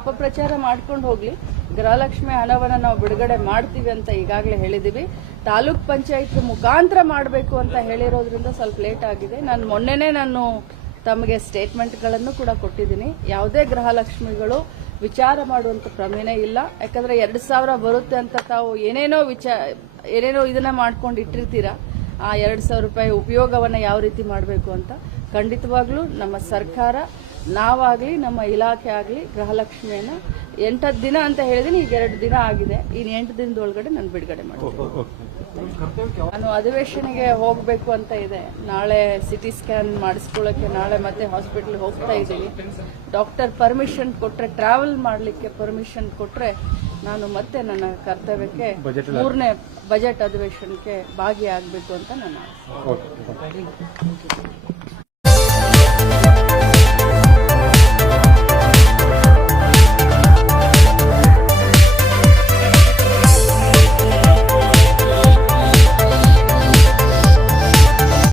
ಅಪಪ್ರಚಾರ ಮಾಡ್ಕೊಂಡು ಹೋಗ್ಲಿ. ಗೃಹಲಕ್ಷ್ಮಿ ಹಣವನ್ನ ನಾವು ಬಿಡುಗಡೆ ಮಾಡ್ತೀವಿ ಅಂತ ಈಗಾಗಲೇ ಹೇಳಿದೀವಿ. ತಾಲೂಕ್ ಪಂಚಾಯತ್ ಮುಖಾಂತರ ಮಾಡಬೇಕು ಅಂತ ಹೇಳಿರೋದ್ರಿಂದ ಸ್ವಲ್ಪ ಲೇಟ್ ಆಗಿದೆ. ನಾನು ತಮಗೆ ಸ್ಟೇಟ್ಮೆಂಟ್ಗಳನ್ನು ಕೂಡ ಕೊಟ್ಟಿದ್ದೀನಿ. ಯಾವುದೇ ಗೃಹಲಕ್ಷ್ಮಿಗಳು ವಿಚಾರ ಮಾಡುವಂತ ಪ್ರಮೇಯ ಇಲ್ಲ. ಯಾಕಂದ್ರೆ 2,000 ಬರುತ್ತೆ ಅಂತ ತಾವು ಏನೇನೋ ಇದನ್ನ ಮಾಡ್ಕೊಂಡು ಇಟ್ಟಿರ್ತೀರಾ. ಆ 2,000 ರೂಪಾಯಿ ಉಪಯೋಗವನ್ನ ಯಾವ ರೀತಿ ಮಾಡಬೇಕು ಅಂತ ಖಂಡಿತವಾಗ್ಲೂ ನಮ್ಮ ಸರ್ಕಾರ, ನಾವಾಗ್ಲಿ, ನಮ್ಮ ಇಲಾಖೆ ಆಗಲಿ ಗೃಹಲಕ್ಷ್ಮಿಯನ್ನ 8 ದಿನ ಅಂತ ಹೇಳಿದೀನಿ. ಈಗ 2 ದಿನ ಆಗಿದೆ. ಇನ್ನು 8 ದಿನದೊಳಗಡೆ ನಾನು ಬಿಡುಗಡೆ ಮಾಡ್ತೀನಿ. ನಾನು ಅಧಿವೇಶನಕ್ಕೆ ಹೋಗಬೇಕು ಅಂತ ಇದೆ. ನಾಳೆ ಸಿಟಿ ಸ್ಕ್ಯಾನ್ ಮಾಡಿಸ್ಕೊಳ್ಳೋಕೆ ನಾಳೆ ಮತ್ತೆ ಹಾಸ್ಪಿಟಲ್ ಹೋಗ್ತಾ ಇದ್ದೀವಿ. ಡಾಕ್ಟರ್ ಪರ್ಮಿಷನ್ ಕೊಟ್ರೆ, ಟ್ರಾವೆಲ್ ಮಾಡಲಿಕ್ಕೆ ಪರ್ಮಿಷನ್ ಕೊಟ್ರೆ ನಾನು ಮತ್ತೆ ನನ್ನ ಕರ್ತವ್ಯಕ್ಕೆ 3ನೇ ಬಜೆಟ್ ಅಧಿವೇಶನಕ್ಕೆ ಭಾಗಿಯಾಗಬೇಕು ಅಂತ ನನ್ನ ಆಸೆ.